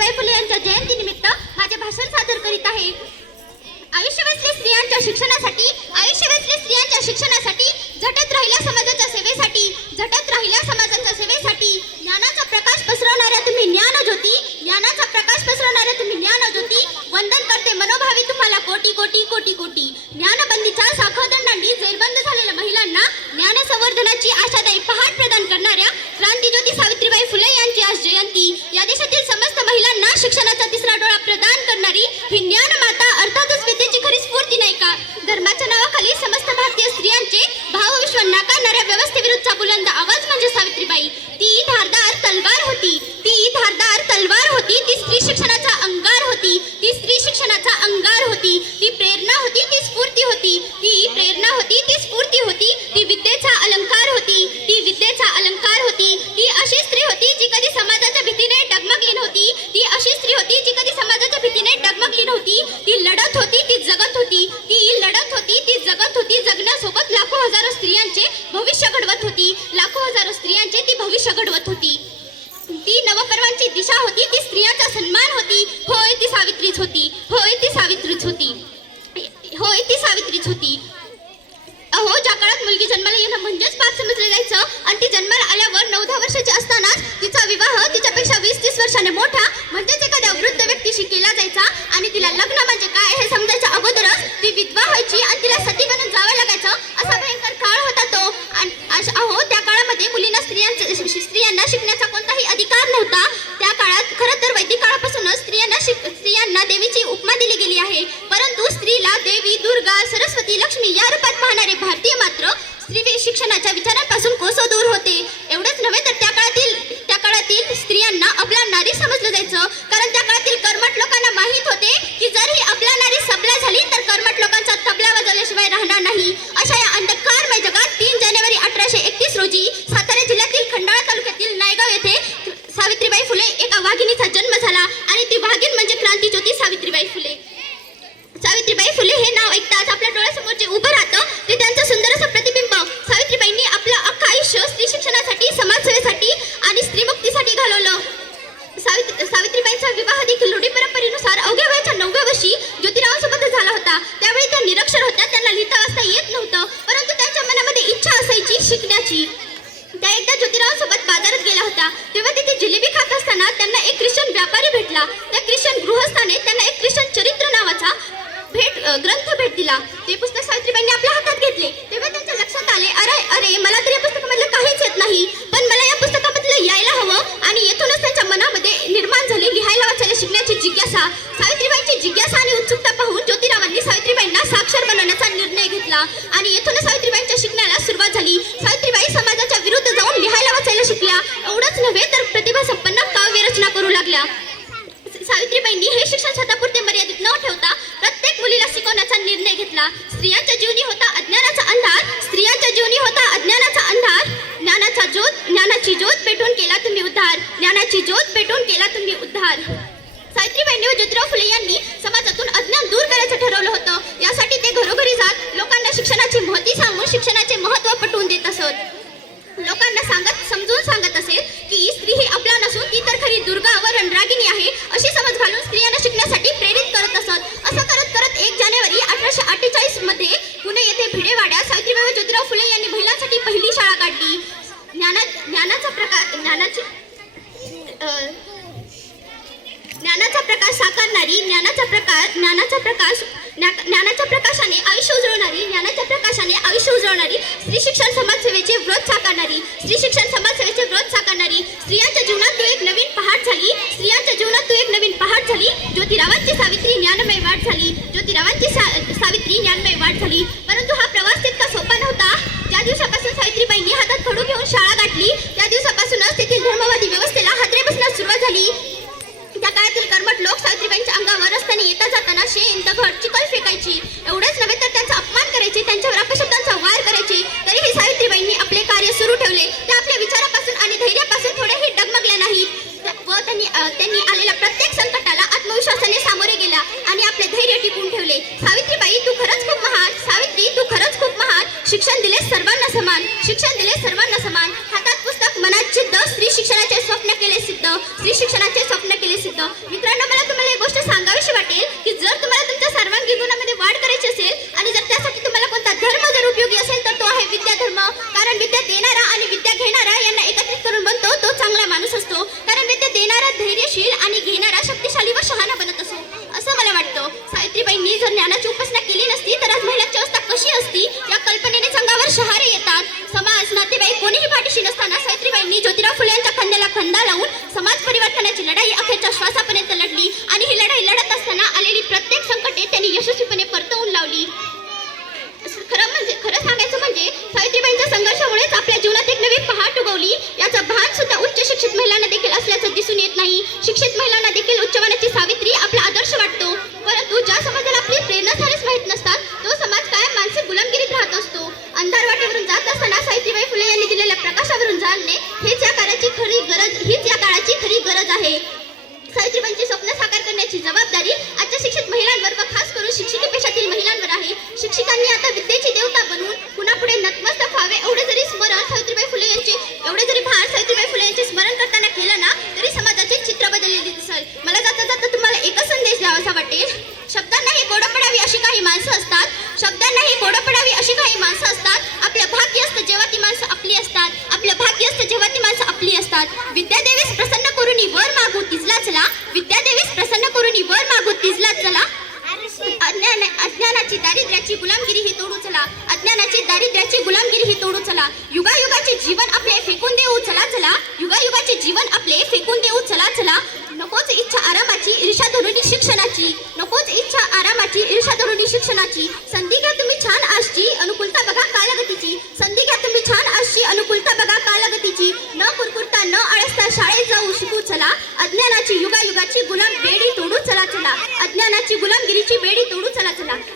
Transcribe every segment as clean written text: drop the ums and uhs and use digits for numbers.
सावित्रीबाई फुले यांच्या जयंतीनिमित्त माझे भाषण सादर करीत आहे. आयुष्य वेचले स्त्रियांच्या शिक्षणासाठी, आयुष्य वेचले स्त्रियांच्या शिक्षणासाठी, झटत राहिल्या समाजाच्या सेवेसाठी, झटत राहिल्या समाजाच्या सेवेसाठी. ज्ञानाचा प्रकाश पसरवणाऱ्या तुम्ही ज्ञानज्योती, ज्ञानाचा प्रकाश पसरवणाऱ्या तुम्ही ज्ञानज्योती. वंदन करते मनोभावी तुम्हाला कोटी कोटी कोटी कोटी. ज्ञानबंदीच्या साखळदंडांनी जेरबंद झालेल्या महिलांना ज्ञान संवर्धनाची आशादायी पहाट प्रदान करणाऱ्या क्रांतिज्योती सावित्रीबाई फुले यांची आज जयंती. या देशातील समस्त महिलांना शिक्षणाचा तिसरा डोळा प्रदान करणारी ही ज्ञानमाता अर्थातच विद्येची खरी स्फूर्ती नाही का? धर्माच्या नावाखाली समस्त भारतीय स्त्रियांचे भावविश्व नाकारणाऱ्या व्यवस्थेविरुद्धचा बुलंद आवाज म्हणजे सावित्रीबाई. ती धारदार तलवार होती, ती धारदार तलवार होती. ती स्त्री शिक्षणाचा अंगार होती, ती स्त्री शिक्षणाचा अंगार होती. ती प्रेरणा होती, ती स्फूर्ती होती, ती प्रेरणा होती, ती स्फूर्ती होती. ती विद्येचा अलंकार होती, ती विद्येचा अलंकार होती. ती अशी स्त्री होती जी कधी समाजाच्या भीतीने डगमगली नव्हती. ती अशी स्त्री होती जी कधी समाजाच्या भीतीने डगमगली नव्हती. ती लढत होती, ती जगत होती, ती लढत होती, ती जगत होती. जगण्यासोबत लाखो हजारो स्त्रियांचे भविष्य घडवत होती, लाखो हजारो स्त्रियांचे ती भविष्य घडवत होती. ती नवपर्वांची दिशा होती, ती स्त्रियांचा सन्मान होती. होय ती सावित्रीच होती, होय ती सावित्रीच होती, होय ती सावित्रीच होती. अहो, ज्या काळात मुलगी जन्माला येणं म्हणजेच पाप समजलं जायचं आणि ती जन्माला आल्यावर 9-10 वर्षाची असतानाच तिचा विवाह तिच्यापेक्षा 20-30 वर्षाने मोठा म्हणजेच एखाद्या वृद्ध व्यक्तीशी केला जायचा आणि तिला लग्न म्हणजे काय हे समजायच्या अगोदरच ती विधवा व्हायची आणि तिला सती बनून जावं लागायचं. असा भयंकर काळ होता तो. अहो, त्या काळामध्ये मुलींना स्त्रियांना शिकण्याचा कोणताही अधिकार नव्हता. त्या काळात खरं तर वैदिक काळापासूनच स्त्रियांना देवीची उपमा दिली गेली आहे. परंतु स्त्रीला देवी, दुर्गा, सरस्वती, लक्ष्मी या रूपात पाहणारे भारतीय मात्र स्त्री शिक्षणाच्या विचारांपासून कोसो दूर होते. एवढंच नव्हे तर त्या काळातील स्त्रियांना अबला नारी समजलं जायचं. कारण त्या काळातील कर्मठ लोकांना माहीत होते की जर ही अबला नारी सबला झाली तर कर्मठ लोकांचा तबला वाजवल्याशिवाय राहणार नाही. अशा या अंधकारमय जगात 3 जानेवारी 1831 रोजी सातारा जिल्ह्यातील खंडाळा तालुक्यातील नायगाव येथे सावित्रीबाई फुले एका वाघिणीचा जन्म झाला आणि ती वाघीण म्हणजे क्रांतिज्योती सावित्रीबाई फुले. सावित्रीबाई फुले हे नाव ऐकताच आपल्या डोळ्यासमोर जे उभं राहतं ते त्यांचं सुंदर असं प्रतिबिंब. सावित्रीबाईंनी आपलं अख्खं आयुष्य स्त्री शिक्षणासाठी, समाजसेवेसाठी आणि स्त्रीमुक्तीसाठी घालवलं. सावित्रीबाईंचा विवाह देखील रूढी परंपरेनुसार अवघ्या वयाच्या 9व्या वर्षी ज्योतिरावांसोबत झाला होता. त्यावेळी त्या निरक्षर होत्या, त्यांना लिहिता वाचता येत नव्हतं, परंतु त्यांच्या मनामध्ये इच्छा असायची शिकण्याची. त्या एकदा ज्योतिरावांसोबत बाजारात गेल्या होत्या. तेव्हा तिथे जिलेबी खात असताना त्यांना एक ख्रिश्चन व्यापारी भेटला. त्या ख्रिश्चन गृहस्थाने त्यांना एक ख्रिश्चन चरित्र नावाचा ग्रंथ भेट दिला. ते पुस्तक सावित्रीबाईंनी आपल्या हातात घेतले. तेव्हा त्यांच्या लक्षात आले, अरे मला तर या पुस्तकामधलं काहीच येत नाही, पण मला या पुस्तकामधलं यायला हवं. आणि येथूनच त्यांच्या मनामध्ये निर्माण झाली लिहायला वाचायला शिकण्याची जिज्ञासा. सावित्रीबाईंची जिज्ञासा आणि उत्सुकता पाहून ज्योतिरावांनी सावित्रीबाईंना साक्षर बनवण्याचा निर्णय घेतला आणि येथूनच सावित्रीबाईंच्या शिकण्याला सुरुवात झाली. सावित्रीबाई समाजाच्या विरुद्ध जाऊन लिहायला वाचायला शिकल्या. एवढंच नव्हे तर प्रतिभा संपन्न काव्य रचना करू लागल्या. सावित्रीबाईंनी हे शिक्षण स्वतःपुरते मर्यादित न ठेवता प्रत्येक मुलीला शिकवण्याचा निर्णय घेतला. स्त्रियांच्या जीवनी होता अज्ञानाचा अंधार, स्त्रियांच्या जीवनी होता अज्ञानाचा अंधार. ज्ञानाची ज्योत पेटून केला तुम्ही उद्धार, ज्ञानाची ज्योत पेटून केला तुम्ही उद्धार. सावित्रीबाईंनी व ज्योतिराव फुले यांनी समाजातून अज्ञान दूर करायचं ठरवलं होतं. यासाठी ते घरोघरी जात लोकांना शिक्षणाची महती सांगून शिक्षणाचे महत्त्व पटवून देत असत. लोकांना समजून सांगत असेल की स्त्री ही आपला नसून ती तर खरी दुर्गा व रणरागिणी आहे अशी समज घालून स्त्रियांना शिकण्यासाठी प्रेरित करत असत. असं करत करत 1 जानेवारी 1848 मध्ये पुणे येथे भिडेवाड्यात सावित्रीबाई व ज्योतिराव फुले यांनी महिलांसाठी पहिली शाळा काढली. ज्ञानाचा प्रकाश साकारणारी, ज्ञानाच्या प्रकाशाने आयुष्य उजळवणारी, ज्ञानाच्या प्रकाशाने आयुष्य उजळवणारी, स्त्री शिक्षण समाजसेवेचे व्रत साकारणारी, स्त्री शिक्षण समाजसेवेचे व्रत साकारणारी. स्त्रियांच्या जीवनात तू एक नवीन पहाट झाली, स्त्रियांच्या जीवनात तू एक नवीन पहाट झाली. ज्योतिरावांची सावित्री ज्ञानमय वाट झाली, ज्योतिरावांची सावित्री ज्ञानमय वाट झाली. परंतु हा प्रवास तितका सोपा नव्हता. ज्या दिवसापासून सावित्रीबाईंनी हातात खडू घेऊन शाळा गाठली त्या दिवसापासूनच तेथील धर्मवादी व्यवस्थेला हादरे बसण्यास सुरुवात झाली. त्या काळातील कर्मठ लोक सावित्रीबाईंच्या अंगावर रस्त्याने येता जाताना शेण, दगड, चिखल फेकायची. एवढंच नव्हे तर त्यांचा अपमान करायचे, त्यांच्यावर अपशब्दांचा वार करायचे. तरीही सावित्रीबाईंनी आपले कार्य सुरू ठेवले. त्या आपल्या विचारापासून आणि धैर्यापासून थोड्याही डगमगल्या नाहीत व त्यांनी आलेल्या प्रत्येक संकटाला आत्मविश्वासाने सामोरे गेल्या आणि आपले धैर्य टिकवून ठेवले. सावित्रीबाई तू खरंच खूप महान, सावित्री तू खरंच खूप महान. शिक्षण दिले सर्वांना समान, शिक्षण दिले सर्वांना समान. हातात पुस्तक, मनात जिद्द, स्त्री शिक्षणाचे स्वप्न केले सिद्ध, स्त्री शिक्षणाचे स्वप्न केले सिद्ध. विद्याधर्म. कारण विद्या देणारा आणि विद्या घेणारा यांना एकत्रित करून बनतो तो चांगला माणूस असतो. कारण विद्या देणारा धैर्यशील आणि घेणारा शक्तिशाली व शहाणा बनत असो असं मला वाटतं. सावित्रीबाईंनी जर ज्ञानाची उपासना केली नसती तर आज महिलांची अवस्था कशी असती या कल्पनेने अंगावर शहारे येतात. समाज नातेवाईक कोणीही पाठीशी नसताना सावित्रीबाईंनी ज्योतिराव फुले यांच्या खांद्याला खांदा लावून समाज परिवर्तनाची लढाई अखेरच्या श्वासापर्यंत लढली आणि ही लढाई लढत असताना आलेली प्रत्येक संकटे त्यांनी यशस्वीपणे परतवून लावली. खरं सांगायचं म्हणजे सावित्रीबाईंच्या संघर्षामुळेच आपल्या जीवनात एक नवी पहाट उगवली. याचा भान सुद्धा उच्च शिक्षित महिलांना देखील असल्याचं दिसून येत नाही. शिक्षित महिलांना देखील उच्चमानाची सावित्री आपला आदर्श वाटतो. परंतु ज्या समाजाला आपली प्रेरणास्थानेच माहीत नसतात तो समाज कायम मानसिक गुलामगिरीत राहत असतो. अंधार वाटेवरून जात असताना सावित्रीबाई फुले यांनी दिलेल्या प्रकाशावरून जाणणे हीच या काळाची खरी गरज आहे. सावित्रीबाईंची स्वप्न साकार करण्याची जबाबदारी आजच्या शिक्षित महिलांवर व खास करून शिक्षित पेशातील महिलांवर आहे. शिक्षितांनी आता विद्येची देवता बनवून कुणापुढे नतमस्तक व्हावे एवढे जरी सावित्रीबाई फुले यांचे स्मरण करताना केलं ना तरी समाजाचे चित्र बदललेले दिसेल. मला जाता जाता तुम्हाला एकच संदेश द्यावासा वाटेल. शब्दांनाही गोड पडावी अशी काही माणसं असतात. आपलं भाग्य असतं जेव्हा ती माणसं आपली असतात. विद्यादेवीस प्रसन्न करून वर मागू तिजला चला. अज्ञानाची दारिद्र्याची गुलामगिरी ही तोडू चला. युगायुगाचे जीवन आपले फेकून देऊ चला. नकोच इच्छा आरामाची ईर्ष्या धरुणी शिक्षणाची. संधी घ्या तुम्ही छान आशची अनुकूलता बघा कालगतीची. न कुरकुरता न आळसता शाळेत जाऊ शिकू चला. अज्ञानाची युगायुगाची बेडी तोडू चला. अज्ञानाची गुलामगिरीची बेडी तोडू चला.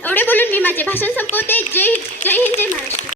एवढे बोलून मी माझे भाषण संपवते. जय हिंद, जय महाराष्ट्र.